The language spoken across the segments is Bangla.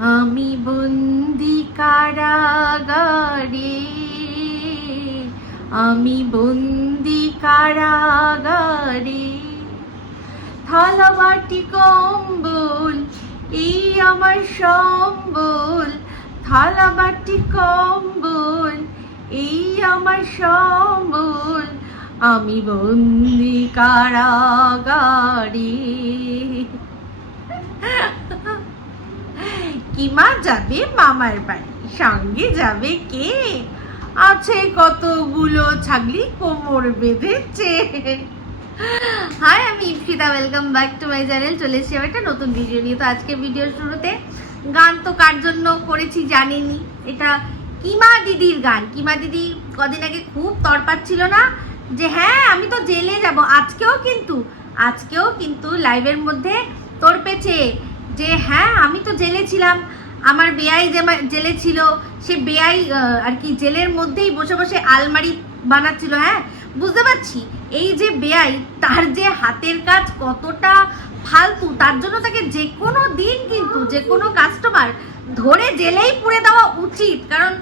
আমি বন্দি কারাগারে, আমি বন্দি কারাগারে। থালা বাটি কম্বল, এই আমার সম্বল। থালা বাটি কম্বল, এই আমার সম্বল। আমি বন্দি কারাগারে। কিমা যাবে মামার বাড়ি, সঙ্গে যাবে কে? আছে কতগুলো ছাগলি কোমর বেঁধেছে। হাই আমি Ipsita welcome back to my channel চলে এসেছি আবার একটা নতুন ভিডিও নিয়ে। তো আজকে ভিডিওর শুরুতে গান তো কার জন্য করেছি জানিনি। এটা কিমা দিদির গান। কিমা দিদি কদিন আগে খুব তরপাচ্ছিল না যে হ্যাঁ আমি তো জেলে যাব। আজকেও কিন্তু আজকেও কিন্তু লাইভের মধ্যে তরপেছে যে হ্যাঁ আমি তো জেলে ছিলাম। আমার বেয়াই যে জেলে ছিল, সে বেয়াই আর কি জেলের মধ্যেই বসে বসে আলমারি বানাচ্ছিল হ্যাঁ? বুঝতে পারছি? এই যে বেয়াই তার যে হাতের কাজ কতটা ফালতু, তার জন্য তাকে যে কোনো দিন কিন্তু, যে কোনো কাস্টমার ধরে জেলেই পুড়ে দেওয়া উচিত। কারণ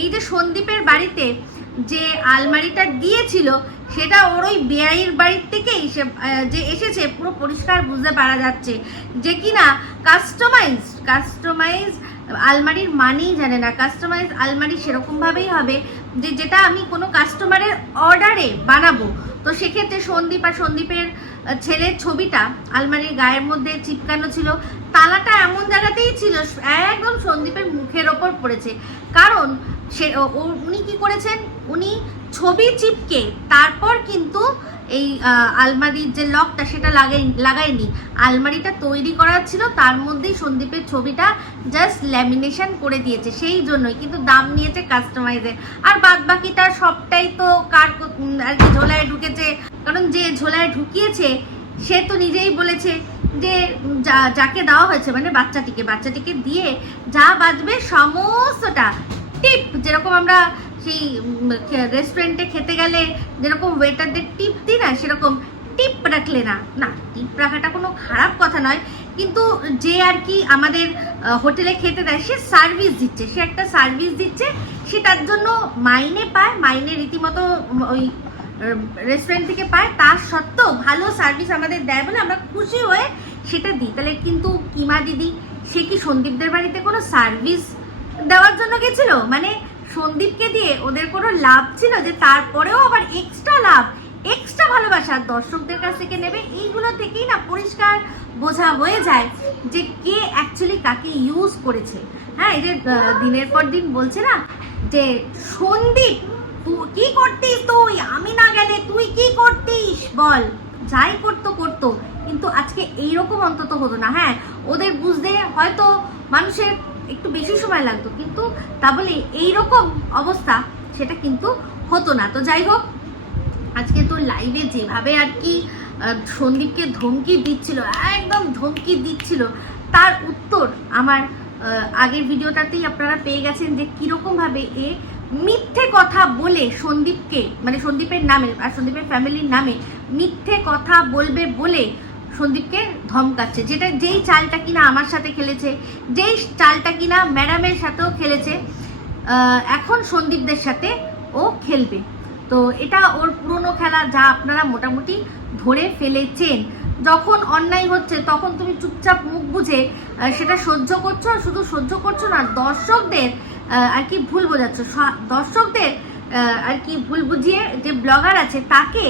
এই যে সন্দীপের বাড়িতে যে আলমারিটা দিয়েছিল সেটা ওর ওই বেআইয়ের বাড়ির থেকেই সে যে এসেছে, পুরো পরিষ্কার বুঝতে পারা যাচ্ছে যে কি না কাস্টমাইজ কাস্টমাইজ আলমারির মানেই জানে না। কাস্টমাইজ আলমারি সেরকমভাবেই হবে। যে যেটা আমি কোনো কাস্টমারের অর্ডারে বানাবো। তো সেক্ষেত্রে সন্দীপ আর সন্দীপের ছেলের ছবিটা আলমারির গায়ের মধ্যে চিপকানো ছিল। তালাটা এমন জায়গাতেই ছিল, একদম সন্দীপের মুখের ওপর পড়েছে। কারণ সে উনি কি করেছেন? উনি ছবি চিপকে, তারপর কিন্তু এই আলমারির যে লকটা সেটা লাগাই লাগায়নি আলমারিটা তৈরি করা ছিল, তার মধ্যেই সন্দীপের ছবিটা জাস্ট ল্যামিনেশন করে দিয়েছে, সেই জন্যই। কিন্তু দাম নিয়েছে কাস্টমাইজের আর বাদ বাকিটা সবটাই তো কার আর কি ঝোলায় ঢুকেছে। কারণ যে ঝোলায় ঢুকিয়েছে, সে তো নিজেই বলেছে যে, যা, যাকে দেওয়া হয়েছে মানে বাচ্চাটিকে। বাচ্চাটিকে দিয়ে যা বাজবে সমস্তটা। টিপ! যেরকম আমরা সেই রেস্টুরেন্টে খেতে গেলে যেরকম ওয়েটারদের টিপ দিই না, সেরকম টিপ রাখলে না। না টিপ রাখাটা কোনো খারাপ কথা নয়, কিন্তু যে আর কি আমাদের হোটেলে খেতে দেয়, সে সার্ভিস দিচ্ছে। সে একটা সার্ভিস দিচ্ছে সে তার জন্য মাইনে পায়, মাইনে রীতিমতো ওই রেস্টুরেন্ট থেকে পায়। তার সত্ত্বেও ভালো সার্ভিস আমাদের দেয় বলে আমরা খুশি হয়ে সেটা দিই। তাহলে কিন্তু কিমা দিদি, সে কি সন্দীপদের বাড়িতে কোনো সার্ভিস দেওয়ার জন্য গেছিল? মানে সন্দীপকে দিয়ে ওদের কোনো লাভ ছিল যে তারপরেও আবার এক্সট্রা লাভ এক্সট্রা ভালোবাসা দর্শকদের কাছ থেকে নেবে, এইগুলো থেকেই না পরিষ্কার বোঝা হয়ে যায় যে কে অ্যাকচুয়ালি কাকে ইউজ করেছে। হ্যাঁ এই যে দিনের পর দিন বলছে না যে, সন্দীপ তুই কি করতিস তুই? আমি না গেলে তুই কি করতিস? বল। যাই করতো করতো, কিন্তু আজকে এইরকম অন্তত হতো না। হ্যাঁ ওদের বুঝতে হয়তো মানুষের একটু বেশি সময় লাগতো, কিন্তু তা বলে এইরকম অবস্থা সেটা কিন্তু হতো না। তো যাই হোক, আজকে তো লাইভে যেভাবে আর কি সন্দীপকে ধমকি দিচ্ছিল, একদম ধমকি দিচ্ছিল, তার উত্তর আমার আগের ভিডিওটাতেই আপনারা পেয়ে গেছেন যে কীরকমভাবে এ মিথ্যে কথা বলে সন্দীপকে মানে সন্দীপের নামে আর সন্দীপের ফ্যামিলির নামে মিথ্যে কথা বলবে বলে সন্দীপকে ধমকাচ্ছে, যেটা যেই চালটা কিনা আমার সাথে খেলেছে, যেই চালটা কিনা ম্যাডামের সাথেও খেলেছে এখন সন্দীপদের সাথে ও খেলবে। তো এটা ওর পুরনো খেলা যা আপনারা মোটামুটি ধরে ফেলেছেন। যখন অন্যায় হচ্ছে, তখন তুমি চুপচাপ মুখ বুঝে সেটা সহ্য করছ শুধু সহ্য করছ না, দর্শকদের আর কি ভুল বোঝাচ্ছ দর্শকদের আর কি ভুল বুঝিয়ে যে ব্লগার আছে, তাকে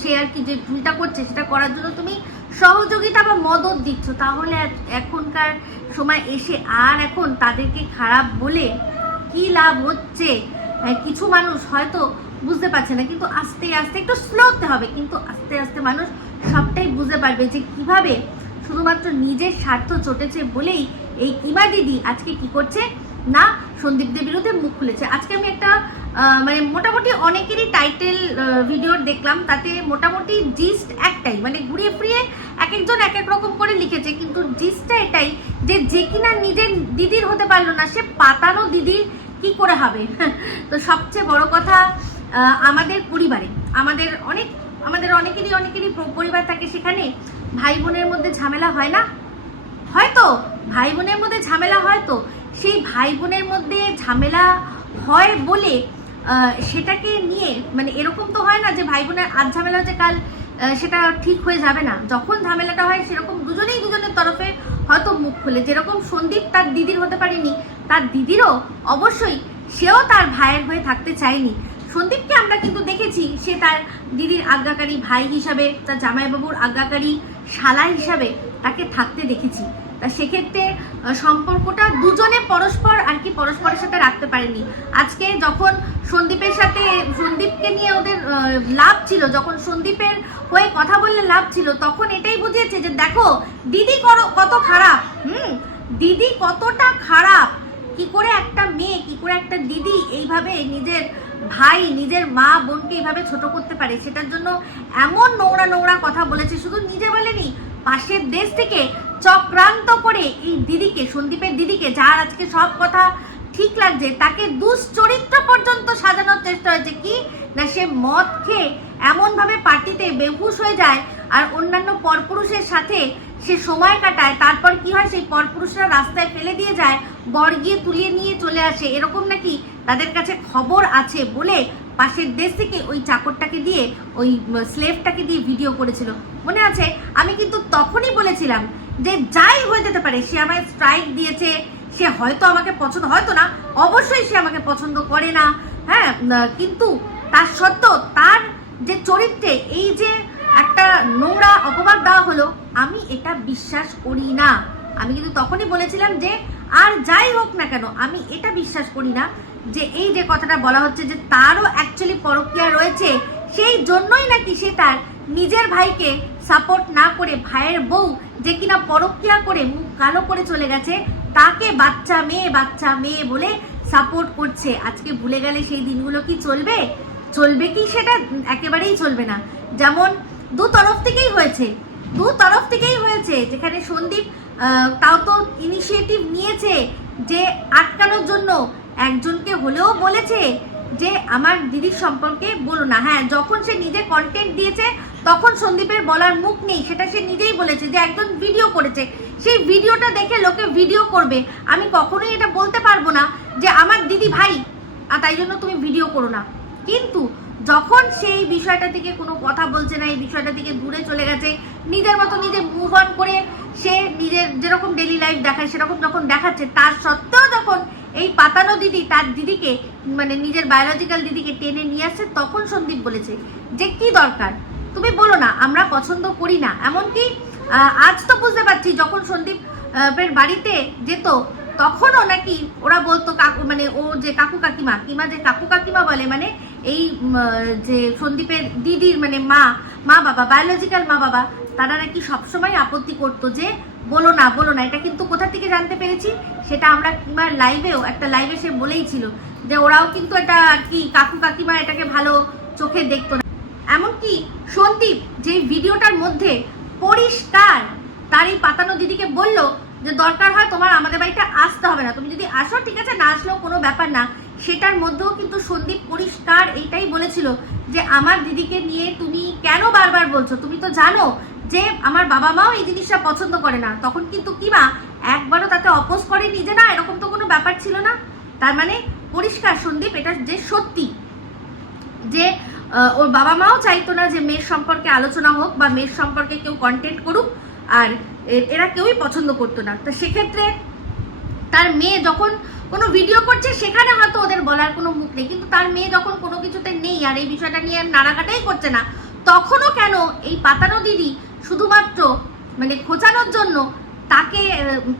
সে আর কি যে ভুলটা করছে, সেটা করার জন্য তুমি সহযোগিতা বা মদত দিচ্ছ। তাহলে এখনকার সময় এসে আর এখন তাদেরকে খারাপ বলে কি লাভ হচ্ছে? কিছু মানুষ হয়তো বুঝতে পারছে না, কিন্তু আস্তে আস্তে একটু স্লো হতে হবে। কিন্তু আস্তে আস্তে মানুষ সবটাই বুঝতে পারবে যে কীভাবে শুধুমাত্র নিজের স্বার্থ চটেছে বলেই এই ইমা দিদি আজকে কি করছে? না, সন্দীপদের বিরুদ্ধে মুখ খুলেছে। আজকে আমি একটা মানে মোটামুটি অনেকেরই টাইটেল ভিডিওর দেখলাম, তাতে মোটামুটি জিস্ট একটাই মানে ঘুরিয়ে ফিরিয়ে এক একজন এক এক রকম করে লিখেছে, কিন্তু জিস্টটা এটাই যে যে কিনা নিজের দিদির হতে পারল না, সে পাতানো দিদির কি করে হবে? তো সবচেয়ে বড় কথা আমাদের পরিবারে, আমাদের অনেক, আমাদের অনেকেরই অনেকেরই পরিবার থাকে সেখানে ভাই বোনের মধ্যে ঝামেলা হয় না? হয়তো, ভাই বোনের মধ্যে ঝামেলা হয়তো সেই ভাই বোনের মধ্যে ঝামেলা হয় বলে সেটাকে নিয়ে মানে এরকম তো হয় না যে ভাই বোনের আজ ঝামেলা হচ্ছে কাল সেটা ঠিক হয়ে যাবে না। যখন ঝামেলাটা হয় সেরকম দুজনেই দুজনের তরফে হয়তো মুখ খুলে। যেরকম সন্দীপ তার দিদির হতে পারেনি, তার দিদিরও অবশ্যই সেও তার ভাইয়ের হয়ে থাকতে চায়নি। সন্দীপকে আমরা কিন্তু দেখেছি, সে তার দিদির আজ্ঞাকারী ভাই হিসাবে, তার জামাইবাবুর আজ্ঞাকারী শালা হিসাবে তাকে থাকতে দেখেছি। সেক্ষেত্রে সম্পর্কটা দুজনে পরস্পর আর কি পরস্পরের সাথে রাখতে পারেনি আজকে যখন সন্দীপের সাথে, সন্দীপকে নিয়ে ওদের লাভ ছিল, যখন সন্দীপের হয়ে কথা বললে লাভ ছিল, তখন এটাই বুঝিয়েছে যে, দেখো, দিদি কত খারাপ, হুম, দিদি কতটা খারাপ। কি করে একটা মেয়ে, কি করে একটা দিদি এইভাবে নিজের ভাই, নিজের মা বোনকে এইভাবে ছোট করতে পারে? সেটার জন্য এমন নোংরা নোংরা কথা বলেছে। শুধু নিজে বলেনি, পাশের দেশ থেকে চক্রান্ত করে এই দিদিকে, সন্দীপের দিদিকে, যার আজকে সব কথা ঠিক লাগছে, তাকে দুশ্চরিত্র পর্যন্ত সাজানোর চেষ্টা হয়েছে। কি? না, সে মদ খেয়ে এমনভাবে পার্টিতে বেহুশ হয়ে যায় আর অন্যান্য পরপুরুষের সাথে সে সময় কাটায়, তারপর কি হয়? সেই পরপুরুষরা রাস্তায় ফেলে দিয়ে যায়, বর গিয়ে তুলিয়ে নিয়ে চলে আসে। এরকম নাকি তাদের কাছে খবর আছে বলে পাশের দেশ থেকে ওই চাকরটাকে দিয়ে, ওই স্লেভটাকে দিয়ে ভিডিও করেছিল। মনে আছে? আমি কিন্তু তখনই বলেছিলাম যে যাই হয়ে যেতে পারে, সে আমায় স্ট্রাইক দিয়েছে, সে হয়তো আমাকে পছন্দ, হয়তো না, অবশ্যই সে আমাকে পছন্দ করে না হ্যাঁ কিন্তু তার সত্ত্বেও তার যে চরিত্রে এই যে একটা নোংরা অপবাদ দেওয়া হলো, আমি এটা বিশ্বাস করি না। আমি কিন্তু তখনই বলেছিলাম যে, আর যাই হোক না কেন, আমি এটা বিশ্বাস করি না যে এই যে কথাটা বলা হচ্ছে যে তারও অ্যাকচুয়ালি পরকীয়া রয়েছে, সেই জন্যই নাকি সে তার নিজের ভাইকে সাপোর্ট না করে ভাইয়ের বউ যে কিনা পরকীয়া করে মুখ কালো করে চলে গেছে, তাকে বাচ্চা মেয়ে বাচ্চা মেয়ে বলে সাপোর্ট করছে। আজকে ভুলে গেলে সেই দিনগুলো কি চলবে? চলবে কি সেটা একেবারেই চলবে না। যেমন দু তরফ থেকেই হয়েছে। দু তরফ থেকেই হয়েছে। যেখানে সন্দীপ তাও তো ইনিশিয়েটিভ নিয়েছে যে আটকানোর জন্য। একজনকে হলেও বলেছে যে, আমার দিদির সম্পর্কে বলো না। হ্যাঁ যখন সে নিজে কন্টেন্ট দিয়েছে তখন সন্দীপের বলার মুখ নেই, সেটা সে নিজেই বলেছে যে একজন ভিডিও করেছে। সেই ভিডিওটা দেখে লোকে ভিডিও করবে। আমি কখনোই এটা বলতে পারব না যে আমার দিদি ভাই, আর তাই জন্য তুমি ভিডিও করো না। কিন্তু যখন সেই বিষয়টা থেকে কোনো কথা বলছে না, এই বিষয়টা থেকে দূরে চলে গেছে, নিজের মতো নিজে মুভ অন করে সে নিজের যেরকম ডেলি লাইফ দেখায়, সেরকম যখন দেখাচ্ছে, তার সত্ত্বেও যখন এই পাতানো দিদি, তার দিদিকে মানে নিজের বায়োলজিক্যাল দিদিকে টেনে নিয়ে আসছে, তখন সন্দীপ বলেছে যে কি দরকার? তুমি বলো না, আমরা পছন্দ করি না। এমনকি আজ তো বুঝতে পারছি, যখন সন্দীপের বাড়িতে যেত, তখনও নাকি ওরা বলতো কাকু মানে ও যে কাকু কাকিমা, কিমা যে কাকু কাকিমা বলে মানে এই যে সন্দীপের দিদির মানে মা মা বাবা বায়োলজিক্যাল মা বাবা, তারা নাকি সবসময় আপত্তি করতো যে, বলো না বলো না, এটা কিন্তু কোথা থেকে জানতে পেরেছি? সেটা আমরা কিংবা লাইভেও একটা লাইভে সে বলেই ছিল যে, ওরাও কিন্তু এটা কি কাকু কাকিমা এটাকে ভালো চোখে দেখতো এমনকি সন্দীপ যে ভিডিওটার মধ্যে পরিষ্কার তার এই পাতানো দিদিকে বলল যে, দরকার হয় তোমার আমাদের বাড়িতে আসতে হবে না। তুমি যদি আসো, ঠিক আছে? না আসলেও কোনো ব্যাপার না। সেটার মধ্যেও কিন্তু সন্দীপ পরিষ্কার এইটাই বলেছিল যে, আমার দিদিকে নিয়ে তুমি কেন বারবার বলছো? তুমি তো জানো যে, আমার বাবা মাও এই জিনিসটা পছন্দ করে না। তখন কিন্তু কি মা, একবারও তাতে অপোজ করে নিজে না, এরকম তো কোনো ব্যাপার ছিল না। তার মানে পরিষ্কার সন্দীপ, এটা যে সত্যি যে ওর বাবা মাও চাইতো না যে মেয়ের সম্পর্কে আলোচনা হোক বা মেয়ের সম্পর্কে কেউ কন্টেন্ট করুক, আর এরা কেউই পছন্দ করতো না। তো সেক্ষেত্রে তার মেয়ে যখন কোনো ভিডিও করছে, সেখানে হয়তো ওদের বলার কোনো মুখ নেই। কিন্তু তার মেয়ে যখন কোনো কিছুতে নেই আর এই বিষয়টা নিয়ে আর নাড়াঘাটাই করছে না, তখনও কেন এই পাতানো দিদি শুধুমাত্র মানে খোঁচানোর জন্য তাকে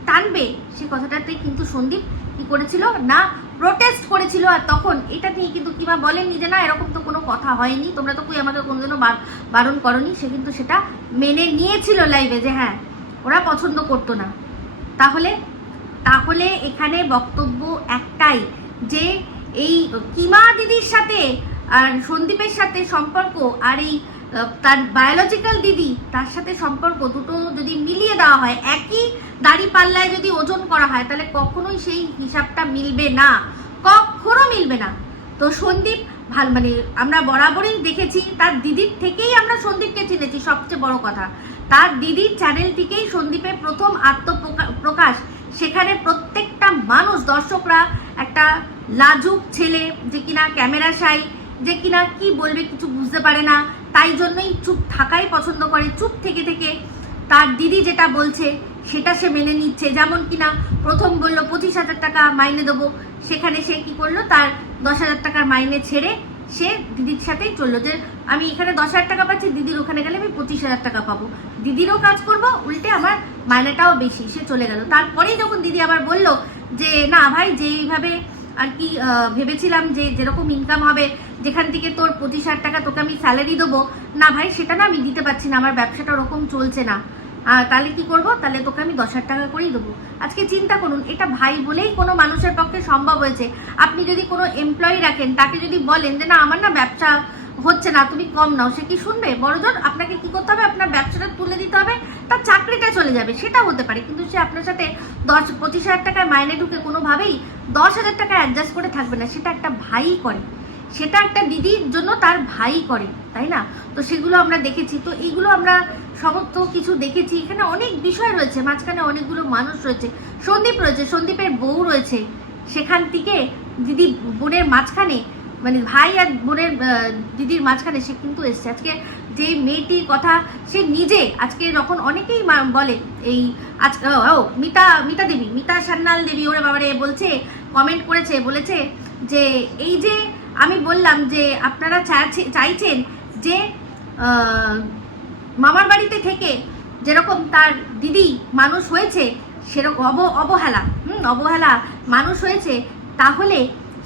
টানবে? সে কথাটাতে কিন্তু সন্দীপ কি করেছিল? না প্রোটেস্ট করেছিল। আর তখন এটা নিয়ে কিন্তু কিমা বলেননি যে, না, এরকম তো কোনো কথা হয়নি। তোমরা তো কই আমাকে কোনোদিনও বার- বারণ করনি। সে কিন্তু সেটা মেনে নিয়েছিল লাইভে যে হ্যাঁ ওরা পছন্দ করতো না। তাহলে তাহলে এখানে বক্তব্য একটাই যে, এই কিমা দিদির সাথে আর সন্দীপের সাথে সম্পর্ক আর এই তার বায়োলজিক্যাল দিদি, তার সাথে সম্পর্ক দুটো যদি মিলিয়ে দেওয়া হয়, একই দাড়ি পাল্লায় যদি ওজন করা হয়, তাহলে কখনোই সেই হিসাবটা মিলবে না। কখনো মিলবে না। তো সন্দীপ, ভালো মানে আমরা বরাবরই দেখেছি, তার দিদির থেকেই আমরা সন্দীপকে চিনেছি, সবচেয়ে বড় কথা। তার দিদির চ্যানেল থেকেই সন্দীপের প্রথম আত্মপ্রকাশ সেখানে প্রত্যেকটা মানুষ, দর্শকরা, একটা লাজুক ছেলে, যে কিনা ক্যামেরা সাই যে কিনা কি বলবে কিছু বুঝতে পারে না তাই জন্যই চুপ থাকাই পছন্দ করে। চুপ থেকে থেকে তার দিদি যেটা বলছে, সেটা সে মেনে নিচ্ছে। যেমন কিনা প্রথম বলল, পঁচিশ হাজার টাকা মাইনে দেবো। সেখানে সে কি করল? তার দশ হাজার টাকার মাইনে ছেড়ে সে দিদির সাথেই চলল যে, আমি এখানে দশ হাজার টাকা পাচ্ছি, দিদির ওখানে গেলে আমি পঁচিশ হাজার টাকা পাবো। দিদিরও কাজ করব, উল্টে আমার মাইনেটাও বেশি। সে চলে গেল। তারপরেই যখন দিদি আবার বলল যে, না ভাই, যেইভাবে আর কি ভেবেছিলাম যে যেরকম ইনকাম হবে, যেখান থেকে তোর পঁচিশ হাজার টাকা তোকে আমি স্যালারি দেবো, না ভাই, সেটা না আমি দিতে পারছি না, আমার ব্যবসাটা ওরকম চলছে না। তাহলে কি করব? তাহলে তোকে আমি দশ হাজার টাকা করেই দেবো। আজকে চিন্তা করুন, এটা ভাই বলেই কোনো মানুষের পক্ষে সম্ভব হয়েছে। আপনি যদি কোনো এমপ্লয়ি রাখেন, তাকে যদি বলেন যে, না, আমার না ব্যবসা হচ্ছে না, তুমি কম নাও। সে কি শুনবে? বড়জন আপনাকে কি করতে হবে? আপনার ব্যবসাটা তুলে দিতে হবে। তার চাকরিটা চলে যাবে, সেটা হতে পারে। কিন্তু সে আপনার সাথে দশ, পঁচিশ হাজার টাকায় মাইনে ঢুকে কোনোভাবেই দশ হাজার টাকা অ্যাডজাস্ট করে থাকবে না। সেটা একটা ভাই করে। সেটা একটা দিদির জন্য তার ভাই করে, তাই না? তো সেগুলো আমরা দেখেছি। তো এইগুলো আমরা সমস্ত কিছু দেখেছি। এখানে অনেক বিষয় রয়েছে। মাঝখানে অনেকগুলো মানুষ রয়েছে। সন্দীপ রয়েছে, সন্দীপের বউ রয়েছে। সেখান থেকে দিদি বোনের মাঝখানে মানে ভাই আর বোনের দিদির মাঝখানে সে কিন্তু এসছে। আজকে যে মেয়েটির কথা সে নিজে আজকে যখন অনেকেই বলে এই আজকে ও, মিতা মিতা দেবী মিতা সান্যাল দেবী ওরা বাবারে বলছে কমেন্ট করেছে বলেছে যে এই যে আমি বললাম যে আপনারা চাইছে- চাইছেন যে মামার বাড়িতে থেকে যেরকম তার দিদি মানুষ হয়েছে সেরকম অব অবহেলা হুম অবহেলা মানুষ হয়েছে তাহলে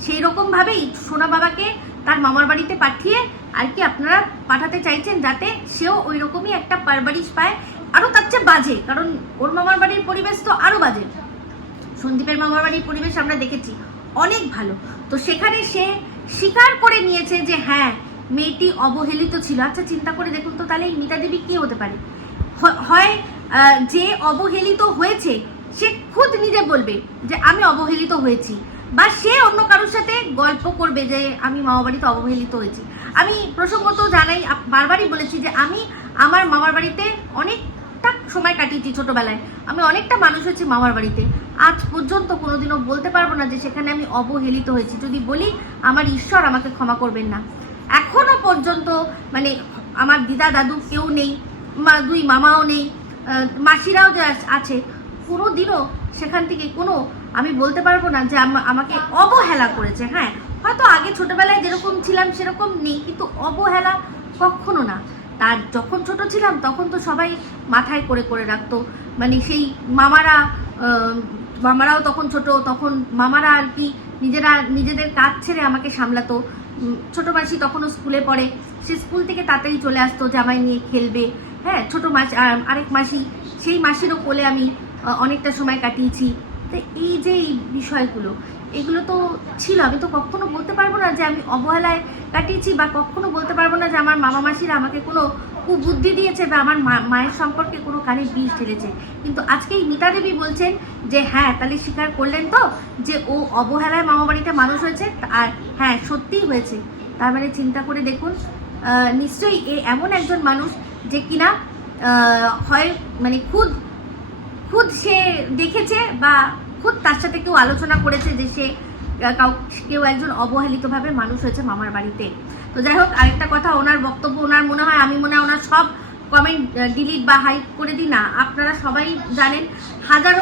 সেই রকমভাবেই সোনা বাবাকে তার মামার বাড়িতে পাঠিয়ে আর কি আপনারা পাঠাতে চাইছেন যাতে সেও ওই রকমই একটা পারবারিশ পায়। আরও তার চেয়ে বাজে, কারণ ওর মামার বাড়ির পরিবেশ তো আরও বাজে। সন্দীপের মামার বাড়ির পরিবেশ আমরা দেখেছি, অনেক ভালো। তো সেখানে সে স্বীকার করে নিয়েছে যে হ্যাঁ মেয়েটি অবহেলিত ছিল। আচ্ছা চিন্তা করে দেখুন তো তাহলে এই মিতা দেবী কি হতে পারে? হয় যে অবহেলিত হয়েছে, সে খুদ নিজে বলবে যে আমি অবহেলিত হয়েছি। বা সে অন্য কারোর সাথে গল্প করবে যে আমি মামা বাড়িতে অবহেলিত হয়েছি। আমি প্রসঙ্গত জানাই বারবারই বলেছি যে আমি আমার মামার বাড়িতে অনেকটা সময় কাটিয়েছি ছোটবেলায়। আমি অনেকটা মানুষ হয়েছি মামার বাড়িতে। আজ পর্যন্ত কোনোদিনও বলতে পারব না যে সেখানে আমি অবহেলিত হয়েছি। যদি বলি, আমার ঈশ্বর আমাকে ক্ষমা করবেন না। এখনও পর্যন্ত মানে আমার দিদা দাদু কেউ নেই দুই মামাও নেই মাসিরাও যে আছে কোনো দিনও সেখান থেকে কোনো আমি বলতে পারব না যে আম- আমাকে অবহেলা করেছে হ্যাঁ? হয়তো আগে ছোটবেলায় যেরকম ছিলাম সেরকম নেই, কিন্তু অবহেলা কখনো না। তার যখন ছোট ছিলাম, তখন তো সবাই মাথায় করে করে রাখতো। মানে সেই মামারা মামারাও তখন ছোট, তখন মামারা আর কি নিজেরা নিজেদের কাজ ছেড়ে আমাকে সামলাতো। ছোট মাসি তখনও স্কুলে পড়ে, সে স্কুল থেকে তাড়াতাড়ি চলে আসতো, জামাই নিয়ে খেলবে হ্যাঁ? ছোট মাসি আর- আরেক মাসি, সেই মাসিরও কোলে আমি অনেকটা সময় কাটিয়েছি। তো এই যে এই বিষয়গুলো, এগুলো তো ছিল। আমি তো কখনো বলতে পারব না যে আমি অবহেলায় কাটিয়েছি বা কখনো বলতে পারব না যে আমার মামা মাসিরা আমাকে কোনো কুবুদ্ধি দিয়েছে বা আমার মায়ের সম্পর্কে কোনো কানে বিষ ঢেলেছে। কিন্তু আজকে এই মিতা দেবী বলছেন যে হ্যাঁ তাহলে স্বীকার করলেন তো যে ও অবহেলায় মামা বাড়িতে মানুষ হয়েছে। আর হ্যাঁ সত্যিই হয়েছে। তার মানে চিন্তা করে দেখুন নিশ্চয়ই এ এমন একজন মানুষ যে কিনা হয় মানে খুদ খুদ সে দেখেছে বা খুদ তার সাথে কেউ আলোচনা করেছে যে সে কাউ একজন অবহেলিতভাবে মানুষ হয়েছে মামার বাড়িতে। তো যাই হোক, আরেকটা কথা, ওনার বক্তব্য, ওনার মনে হয়, আমি মনে হয় ওনার সব কমেন্ট ডিলিট বা হাইপ করে দিই না। আপনারা সবাই জানেন, হাজারো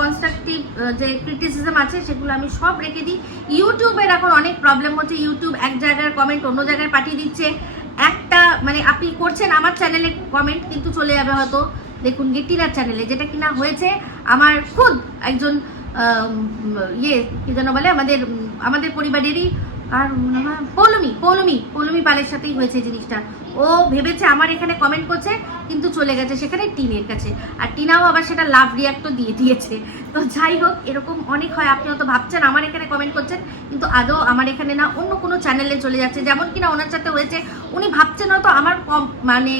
কনস্ট্রাকটিভ যে ক্রিটিসিজম আছে, সেগুলো আমি সব রেখে দিই। ইউটিউবের এখন অনেক প্রবলেম হচ্ছে। ইউটিউব এক জায়গার কমেন্ট অন্য জায়গায় পাঠিয়ে দিচ্ছে। একটা মানে আপনি করছেন আমার চ্যানেলে কমেন্ট কিন্তু চলে যাবে হয়তো। দেখুন গেটিনার চ্যানেলে যেটা কিনা হয়েছে আমার খুদ একজন ইয়ে কি যেন বলে, আমাদের আমাদের পরিবারেরই, আর পৌলমি পৌলমি পৌলমি পালের সাথেই হয়েছে জিনিসটা। ও ভেবেছে আমার এখানে কমেন্ট করছে, কিন্তু চলে গেছে সেখানে টিনের কাছে। আর টিনাও আবার সেটা লাভ রিয়াক্টও দিয়ে দিয়েছে। তো যাই হোক, এরকম অনেক হয়, আপনি হয়তো ভাবছেন আমার এখানে কমেন্ট করছেন, কিন্তু আদৌ আমার এখানে না অন্য কোনো চ্যানেলে চলে যাচ্ছে। যেমন কিনা ওনার সাথে হয়েছে, উনি ভাবছেন হয়তো আমার কম মানে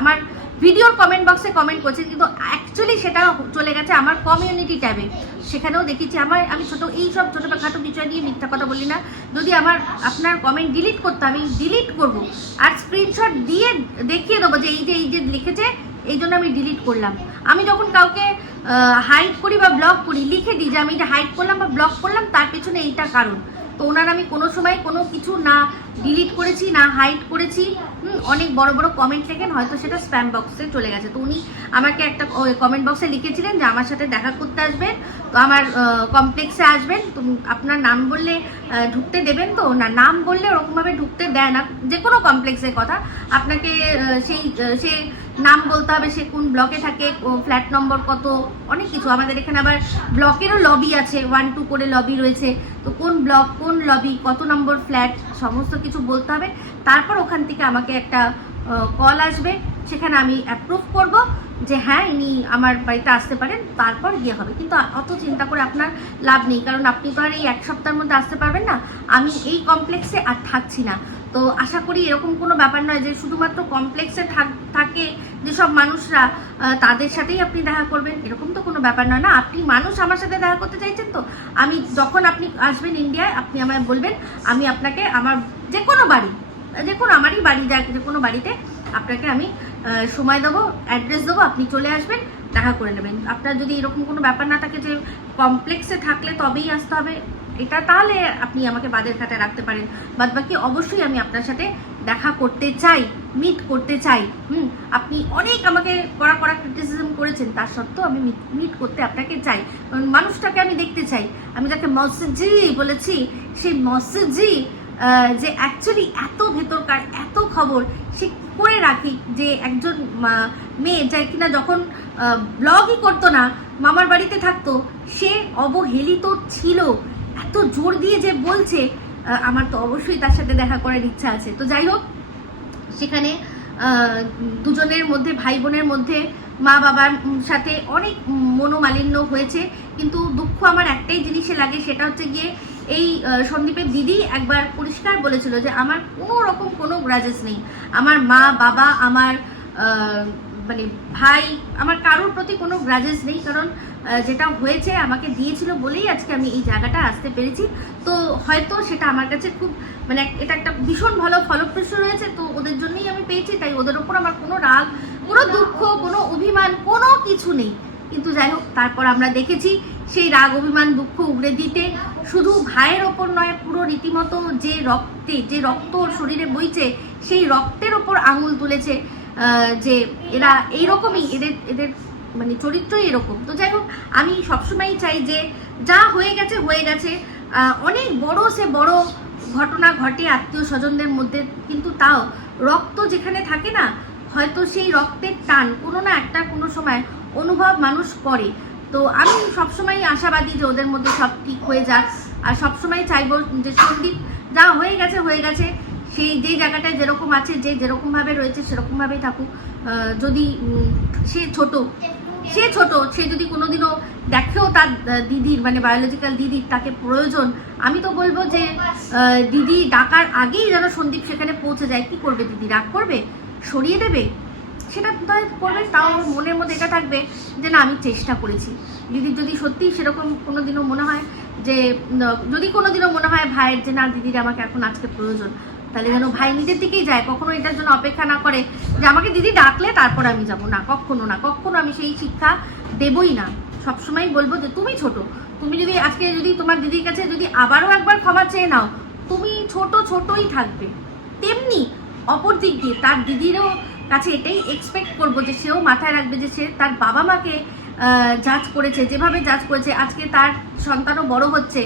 আমার ভিডিওর কমেন্ট বক্সে কমেন্ট করছে, কিন্তু অ্যাকচুয়ালি সেটা চলে গেছে আমার কমিউনিটি ট্যাবে সেখানেও দেখেছি আমার, আমি ছোটো, এই সব ছোটোখাটো বিষয় নিয়ে মিথ্যা কথা বলি না। যদি আমার, আপনার কমেন্ট ডিলিট করতে আমি ডিলিট করব, আর স্ক্রিনশট দিয়ে দেখিয়ে দেবো যে এই যে এই যে লিখেছে, এই জন্য আমি ডিলিট করলাম। আমি যখন কাউকে হাইড করি বা ব্লক করি, লিখে দিই যে আমি এটা হাইড করলাম বা ব্লক করলাম, তার পেছনে এইটা কারণ। তো ওনার আমি কোনো সময় কোনো কিছু না ডিলিট করেছি, না হাইড করেছি। অনেক বড় বড় কমেন্ট লেখেন হয়তো সেটা স্প্যাম বক্সে চলে গেছে। তো উনি আমাকে একটা কমেন্ট বক্সে লিখেছিলেন যে আমার সাথে দেখা করতে আসবেন। তো আমার কমপ্লেক্সে আসবেন। তো আপনার নাম বললে ঢুকতে দেবেন তো? না, নাম বললে ওরকমভাবে ঢুকতে দেয় না। যে কোনো কমপ্লেক্সের কথা। আপনাকে সেই সে নাম বলতে হবে সে কোন ব্লকে থাকে ফ্ল্যাট নম্বর কত, অনেক কিছু। আমাদের এখানে আবার ব্লকেরও লবি আছে ওয়ান টু করে লবি রয়েছে। তো কোন ব্লক কোন লবি কত নম্বর ফ্ল্যাট সমস্ত কিছু বলতে হবে। তারপর ওখান থেকে আমাকে একটা কল আসবে, সেখানে আমি অ্যাপ্রুভ করব যে হ্যাঁ ইনি আমার বাড়িতে আসতে পারেন, তারপর গিয়ে হবে। কিন্তু অত চিন্তা করে আপনার লাভ নেই, কারণ আপনি তো আর এই এক সপ্তাহের মধ্যে আসতে পারবেন না। আমি এই কমপ্লেক্সে আর থাকছি না। তো আশা করি এরকম কোনো ব্যাপার নয় যে শুধুমাত্র কমপ্লেক্সে থাকে যেসব মানুষরা তাদের সাথেই আপনি দেখা করবেন, এরকম তো কোনো ব্যাপার নয়। না, আপনি মানুষ আমার সাথে দেখা করতে চাইছেন তো? আমি যখন আপনি আসবেন ইন্ডিয়ায়, আপনি আমায় বলবেন, আমি আপনাকে আমার যে কোনো বাড়ি যে কোনো আমারই বাড়ি, যা যে কোনো বাড়িতে আপনাকে আমি সময় দেবো অ্যাড্রেস দেবো, আপনি চলে আসবেন, দেখা করে নেবেন। আপনার যদি এরকম কোনো ব্যাপার না থাকে যে কমপ্লেক্সে থাকলে তবেই আসতে হবে, এটা তাহলে আপনি আমাকে বাদের খাতায় রাখতে পারেন। বাদ বাকি অবশ্যই আমি আপনার সাথে দেখা করতে চাই মিট করতে চাই, হুম, আপনি অনেক আমাকে কড়া কড়া ক্রিটিসিজম করেছেন, তার সত্ত্বেও আমি মিট করতে আপনাকে চাই। কারণ মানুষটাকে আমি দেখতে চাই। আমি যাকে মসজি বলেছি, সেই মসজি যে অ্যাকচুয়ালি এত ভেতরকার, এত খবর, সে করে রাখি যে একজন মেয়ে যাই কিনা যখন ব্লগই করতো না, মামার বাড়িতে থাকতো, সে অবহেলিত ছিল। এত জোর দিয়ে যে বলছে আমার তো অবশ্যই তার সাথে দেখা করার ইচ্ছা আছে। তো যাই হোক, সেখানে দুজনের মধ্যে ভাই বোনের মধ্যে মা বাবার সাথে অনেক মনোমালিন্য হয়েছে। কিন্তু দুঃখ আমার একটাই জিনিসে লাগে, সেটা হচ্ছে গিয়ে এই সন্দীপের দিদি একবার পরিষ্কার বলেছিল যে, আমার কোনো রকম কোনো গ্রাজেস নেই। আমার মা, বাবা, আমার মানে ভাই, আমার কারোর প্রতি কোনো গ্রাজেস নেই, কারণ যেটা হয়েছে, আমাকে দিয়েছিল বলেই আজকে আমি এই জায়গাটা আসতে পেরেছি। তো হয়তো সেটা আমার কাছে খুব মানে এটা একটা ভীষণ ভালো ফলপ্রসূ রয়েছে, তো ওদের জন্যই আমি পেয়েছি, তাই ওদের ওপর আমার কোনো রাগ, কোনো দুঃখ, কোনো অভিমান, কোনো কিছু নেই। কিন্তু যাই হোক, তারপর আমরা দেখেছি, সেই রাগ, অভিমান, দুঃখ উগড়ে দিতে শুধু ভাইয়ের ওপর নয়, পুরো রীতিমতো যে রক্তে, যে রক্ত শরীরে বইছে, সেই রক্তের ওপর আঙুল তুলেছে। যে এরা এইরকমই এদের এদের মানে চরিত্রই এরকম। তো যাই হোক, আমি সবসময়ই চাই যে যা হয়ে গেছে হয়ে গেছে। অনেক বড় সে বড় ঘটনা ঘটে আত্মীয় স্বজনদের মধ্যে, কিন্তু তাও রক্ত যেখানে থাকে না, হয়তো সেই রক্তের টান কোনো না একটা কোনো সময় অনুভব মানুষ করে। তো আমি সবসময় আশাবাদী যে ওদের মধ্যে সব ঠিক হয়ে যাক। আর সবসময় চাইব যে সন্দীপ যা হয়ে গেছে হয়ে গেছে। সেই যে জায়গাটায় যেরকম আছে, যে যেরকমভাবে রয়েছে সেরকমভাবেই থাকুক। যদি সে ছোট সে ছোট, সে যদি কোনোদিনও দেখেও তার দিদির মানে বায়োলজিক্যাল দিদির তাকে প্রয়োজন, আমি তো বলব যে দিদি ডাকার আগেই যেন সন্দীপ সেখানে পৌঁছে যায়। কি করবে দিদি? রাগ করবে? সরিয়ে দেবে? সেটা করবে? তাও মনের মধ্যে এটা থাকবে যে, না, আমি চেষ্টা করেছি। দিদির যদি সত্যি সেরকম কোনোদিনও মনে হয় যে যদি কোনোদিনও মনে হয় ভাইয়ের যে, না, দিদির আমাকে এখন আজকে প্রয়োজন। তাহলে যেন ভাই নিজের দিকেই যায়, কখনো এটার জন্য অপেক্ষা না করে যে আমাকে দিদি ডাকলে তারপর আমি যাব। না, কখনো না, কখনো আমি সেই শিক্ষা দেবই না। সবসময় বলব যে তুমি ছোট, তুমি যদি আজকে যদি তোমার দিদির কাছে যদি আবারও একবার ক্ষমা চেয়ে নাও, তুমি ছোট ছোটই থাকবে। তেমনি অপর দিক দিয়ে তার দিদিরও কাছে এটাই এক্সপেক্ট করব যে সেও মাথায় রাখবে যে সে তার বাবা মাকে জাজ করেছে, যেভাবে জাজ করেছে। আজকে তার সন্তানও বড় হচ্ছে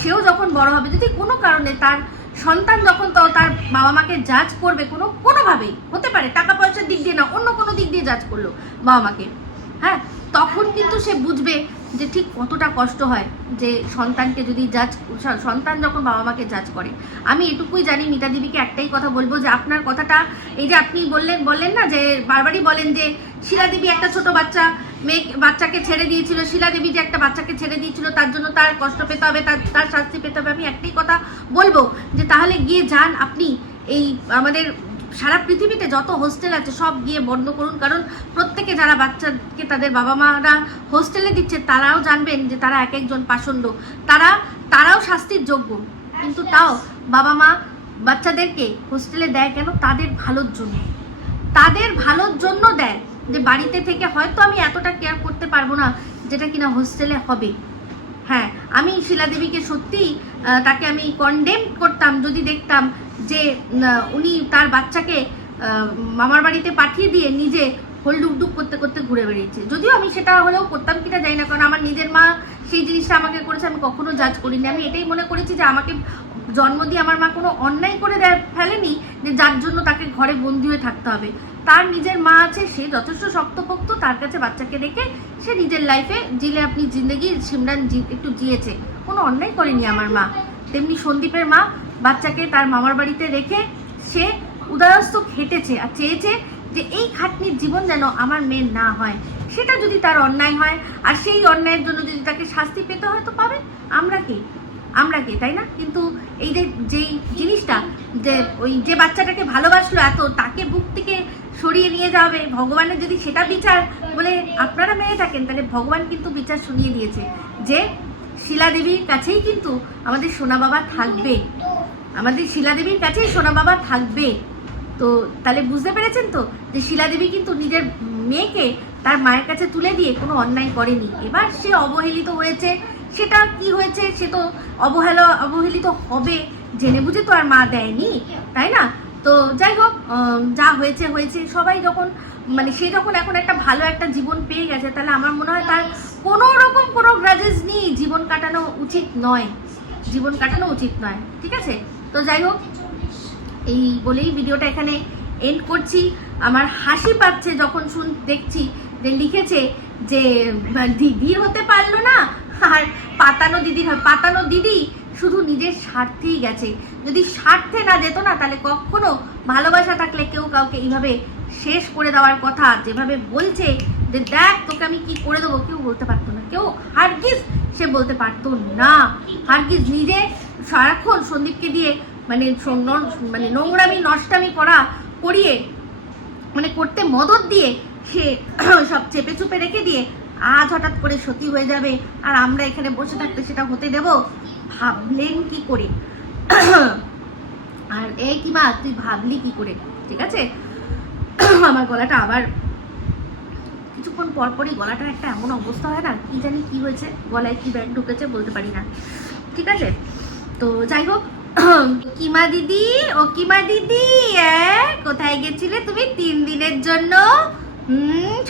সেও যখন বড় হবে, যদি কোনো কারণে তার সন্তান যখন তো তার বাবা মাকে জাজ করবে কোনো, কোনোভাবেই, হতে পারে, টাকা পয়সার দিক দিয়ে না, অন্য কোনো দিক দিয়ে জাজ করল বাবা মাকে। হ্যাঁ তখন কিন্তু সে বুঝবে যে ঠিক কতটা কষ্ট হয় যে সন্তানকে যদি জাজ সন্তান যখন বাবা মাকে জাজ করে। আমি এটুকুই জানি, মিতা দেবীকে একটাই কথা বলব যে আপনার কথাটা, এই যে আপনি বললেন বললেন না যে বারবারই বলেন যে শিলা দেবী একটা ছোট বাচ্চা মেয়ে বাচ্চাকে ছেড়ে দিয়েছিল, শিলা দেবী যে একটা বাচ্চাকে ছেড়ে দিয়েছিল, তার জন্য তার কষ্ট পেতে হবে, তার তার শাস্তি পেতে হবে, আমি একটাই কথা বলব যে তাহলে গিয়ে যান আপনি এই আমাদের সারা পৃথিবীতে যত হোস্টেল আছে সব গিয়ে বন্ধ করুন। কারণ প্রত্যেকে যারা বাচ্চাকে তাদের বাবা মারা হোস্টেলে দিচ্ছে তারাও জানবেন যে তারা এক একজন পাষণ্ড। তারা তারাও শাস্তির যোগ্য। কিন্তু তাও বাবা মা বাচ্চাদেরকে হোস্টেলে দেয় কেন? তাদের ভালোর জন্য। তাদের ভালোর জন্য দেয় যে বাড়িতে থেকে হয়তো আমি এতটা কেয়ার করতে পারব না যেটা কিনা হোস্টেলে হবে। হ্যাঁ আমি শিলাদেবীকে সত্যি তাকে আমি কন্ডেম করতাম যদি দেখতাম যে উনি তার বাচ্চাকে মামার বাড়িতে পাঠিয়ে দিয়ে নিজে হলডুকডুক করতে করতে ঘুরে বেরিয়েছে যদিও আমি সেটা হলেও করতাম কিনা জানি না, কারণ আমার নিজের মা সেই জিনিসটা আমাকে করেছে, আমি কখনো জাজ করিনি। আমি এটাই মনে করেছি যে আমাকে জন্ম দিয়ে আমার মা কোনো অন্যায় করে দেয়, ফেলেনি, যে যার জন্য তাকে ঘরে বন্দি হয়ে থাকতে হবে। তার নিজের মা আছে, সে যথেষ্ট শক্তপোক্ত, তার কাছে বাচ্চাকে রেখে সে নিজের লাইফে জিলে আপনি জিন্দগি, সিমরান একটু জিয়েছে। কোনো অন্যায় করেনি আমার মা। তেমনি সন্দীপের মা বাচ্চাকে তার মামার বাড়িতে রেখে সে উদয়স্ত খেটেছে আর চেয়েছে যে এই খাটনির জীবন যেন আমার মেয়ের না হয়। সেটা যদি তার অন্যায় হয়, আর সেই অন্যায়ের জন্য যদি তাকে শাস্তি পেতে হয়, তো পাবে। আমরা কি? আমরা কে, তাই না? কিন্তু এই যে, যেই জিনিসটা যে, ওই যে বাচ্চাটাকে ভালোবাসলো এত, তাকে বুক থেকে সরিয়ে নিয়ে যাবে ভগবানের যদি সেটা বিচার বলে আপনারা মেয়ে থাকেন, তাহলে ভগবান কিন্তু বিচার শুনিয়ে দিয়েছে যে শিলা দেবীর কাছেই কিন্তু আমাদের সোনা বাবা থাকবে। আমাদের শিলা দেবীর কাছেই সোনা বাবা থাকবে। তো তাহলে বুঝতে পেরেছেন তো যে শিলা দেবী কিন্তু নিজের মেয়েকে তার মায়ের কাছে তুলে দিয়ে কোনো অন্যায় করেনি। এবার সে অবহেলিত হয়েছে। সেটা কি হয়েছে? সে তো অবহেলা, অবহেলিত হবে। জেনে বুঝে তো আর মা দেয়নি, তাই না? তো যাই হোক যা হয়েছে হয়েছে। সবাই যখন মানে সে যখন এখন একটা ভালো একটা জীবন পেয়ে গেছে, তাহলে আমার মনে হয় তার কোনো রকম কোনো গ্রাজেস নেই। জীবন কাটানো উচিত নয়। জীবন কাটানো উচিত নয়, ঠিক আছে? তো যাই হোক এই বলেই ভিডিওটা এখানে এন্ড করছি। আমার হাসি পাচ্ছে যখন শুন দেখছি যে লিখেছে যে আহ, দিদির হতে পারল না? আর পাতানো দিদির পাতানো দিদি শুধু নিজের স্বার্থেই গেছে। যদি স্বার্থে না যেত না তাহলে কখনো ভালোবাসা থাকলে কেউ কাউকে এইভাবে শেষ করে দেওয়ার কথা যেভাবে বলছে যে দেখ তোকে আমি কি করে দেবো? কেউ বলতে পারতো না। কেউ হারগিজ সে বলতে পারতো না। হারগিজ নিজে সারাক্ষণ সন্দীপকে দিয়ে মানে মানে নোংরামি, নষ্টামি করা, করিয়ে মানে করতে মদত দিয়ে সে সব চেপে চুপে রেখে দিয়ে আজ হঠাৎ করে সতী হয়ে যাবে আর আমরা এখানে বসে থাকতে সেটা হতে দেব। ভাবলেন কি করে? আর এই কি মা, তুই ভাবলি কি করে? ঠিক আছে? আমার গলাটা আবার কিছুক্ষণ পর পরই গলাটার একটা এমন অবস্থা হয় না, কি জানি কি হয়েছে, গলায় কি ব্যাগ ঢুকেছে বলতে পারি না। ঠিক আছে? তো যাই হোক কিমা দিদি, ও কিমা দিদি কোথায় গেছিলে তুমি? তিন দিনের জন্য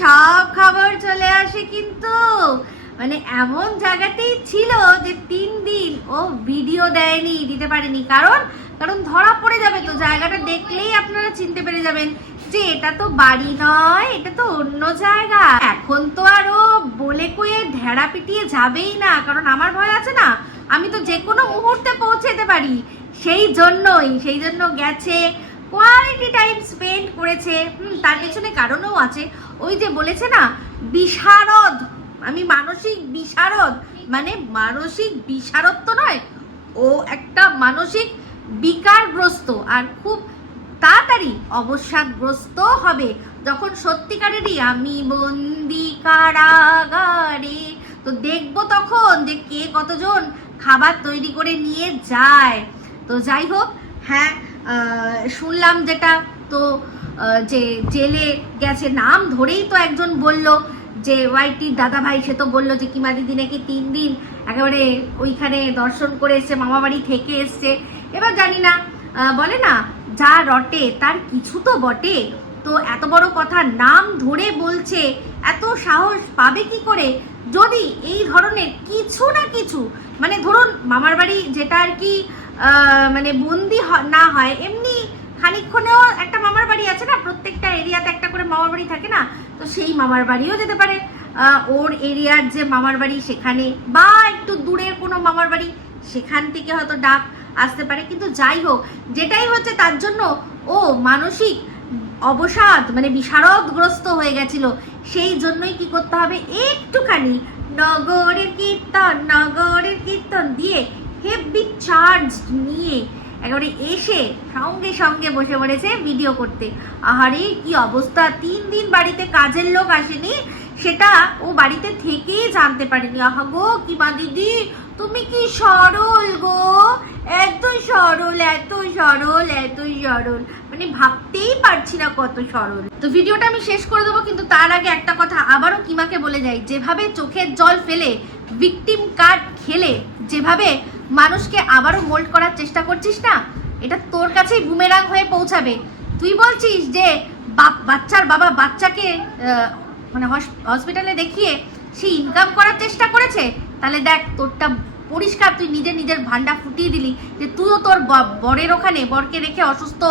সব খবর চলে আসে কিন্তু। মানে এমন জায়গাতেই ছিল যে তিন দিন ও ভিডিও দেয়নি, দিতে পারেনি। কারণ কারণ ধরা পড়ে যাবে তো, জায়গাটা দেখলেই আপনারা চিনতে পেরে যাবেন যে এটা তো বাড়ি নয়, এটা তো অন্য জায়গা। এখন তো আর বলে কয়ে ধেড়া পিটিয়ে যাবেই না, কারণ আমার ভয় আছে না। আমি তো যে কোনো মুহূর্তে পৌঁছেতে পারি। সেই জন্যই, সেই জন্য গেছে কোয়ালিটি টাইম স্পেন্ড করেছে। হুম, তার পেছনে কারণও আছে। ওই যে বলেছে না, বিশারদ। আমি মানসিক বিশারদ। মানে মানসিক বিশারদ তো নয়, ও একটা মানসিক বিকারগ্রস্ত। আর খুব তাড়াতাড়ি অবসাদগ্রস্ত হবে। যখন সত্যিকারেরই আমি বন্দি কারাগারে তো দেখব তখন যে কে কতজন খাবার তৈরি করে নিয়ে যায়। তো যাই হোক হ্যাঁ শুনলাম যেটা, তো যে জেলে গেছে নাম ধরেই তো একজন বলল, যে ওয়াইটির দাদা ভাই সে তো বলল যে কিমা দিদি নাকি তিন দিন একেবারে ওইখানে দর্শন করে এসছে, মামা বাড়ি থেকে এসছে। এবার জানি না বলে না, যা রটে তার কিছু তো বটে। তো এত বড় কথা নাম ধরে বলছে, এত সাহস পাবে কি করে? যদি এই ধরনের কিছু না কিছু মানে ধরুন মামার বাড়ি যেটা আর কি মানে বন্দি না হয়, এমনি খানিকক্ষণেও একটা মামার বাড়ি আছে না, প্রত্যেকটা এরিয়াতে একটা করে মামার বাড়ি থাকে না, তো সেই মামার বাড়িও যেতে পারে। ওর এরিয়ার যে মামার বাড়ি সেখানে বা একটু দূরের কোনো মামার বাড়ি, সেখান থেকে হয়তো ডাক আসতে পারে। কিন্তু যাই হোক, যেটাই হচ্ছে তার জন্য ও মানসিক অবসাদ মানে বিশারদগ্রস্ত হয়ে গেছিল। সেই জন্যই কি করতে হবে? একটুখানি নগরের কীর্তন নগরের কীর্তন দিয়ে হেভি চার্জ নিয়ে একেবারে এসে সঙ্গে সঙ্গে বসে পড়েছে ভিডিও করতে। আহারে, কি অবস্থা? তিন দিন বাড়িতে কাজের লোক আসেনি? সেটা ও বাড়িতে থেকেই জানতে পারেনি। আহা গো কি মা দিদি? তুমি কি সরল গো? এত সরল এত সরল এত সরল। মানে ভাবতেই পারছি না কত সরল। তো ভিডিওটা আমি শেষ করে দেবো, কিন্তু তার আগে একটা কথা আবারও কিমাকে বলে যাই। যেভাবে চোখের জল ফেলে ভিকটিম কার্ড খেলে, যেভাবে মানুষকে আবারও মোল্ড করার চেষ্টা করছিস না, এটা তোর কাছেই বুমেরাং হয়ে পৌঁছাবে। তুই বলছিস যে বাপ, বাচ্চার বাবা বাচ্চাকে মানে হসপিটালে দেখিয়ে সে ইনকাম করার চেষ্টা করেছে? তাহলে দেখ, তোরটা পরিষ্কার, তুই নিজে নিজের ভান্ডা ফুটিয়ে দিলি যে তুইও তোর বরের ওখানে বরকে রেখে, অসুস্থ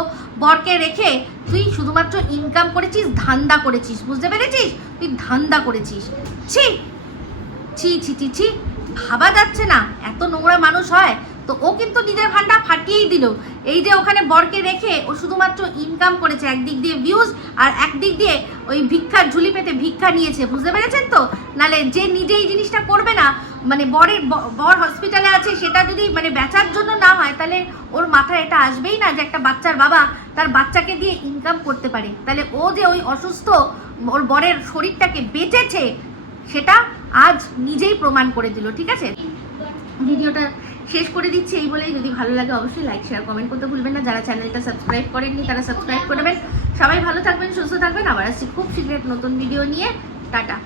বরকে রেখে তুই শুধুমাত্র ইনকাম করেছিস, ধান্দা করেছিস, বুঝতে পেরেছিস? তুই ধান্দা করেছিস। ছি ছি ছি ছি ছি, ভাবা যাচ্ছে না, এত নোংরা মানুষ হয়। তো ও কিন্তু নিজের ভান্ডা ফাটিয়েই দিল। এই যে ওখানে বরকে রেখে ও শুধুমাত্র ইনকাম করেছে, একদিক দিয়ে ভিউজ আর একদিক দিয়ে ওই ভিক্ষার ঝুলি পেতে ভিক্ষা নিয়েছে, বুঝতে পেরেছেন তো? নালে যে নিজে এই জিনিসটা করবে না মানে বরের বর হসপিটালে আছে, সেটা যদি মানে বেচার জন্য না হয়, তাহলে ওর মাথায় এটা আসবেই না যে একটা বাচ্চার বাবা তার বাচ্চাকে দিয়ে ইনকাম করতে পারে। তাহলে ও যে ওই অসুস্থ, ওর বরের শরীরটাকে বেঁচেছে, সেটা আজ নিজেই প্রমাণ করে দিল, ঠিক আছে? ভিডিওটা শেষ করে দিচ্ছি, এই বলেই। যদি ভালো লাগে অবশ্যই লাইক শেয়ার কমেন্ট করতে ভুলবেন না। যারা চ্যানেলটা সাবস্ক্রাইব করেননি, তারা সাবস্ক্রাইব করবেন সবাই ভালো থাকবেন, সুস্থ থাকবেন। আবার আসছি খুব শীঘ্র নতুন ভিডিও নিয়ে। টাটা।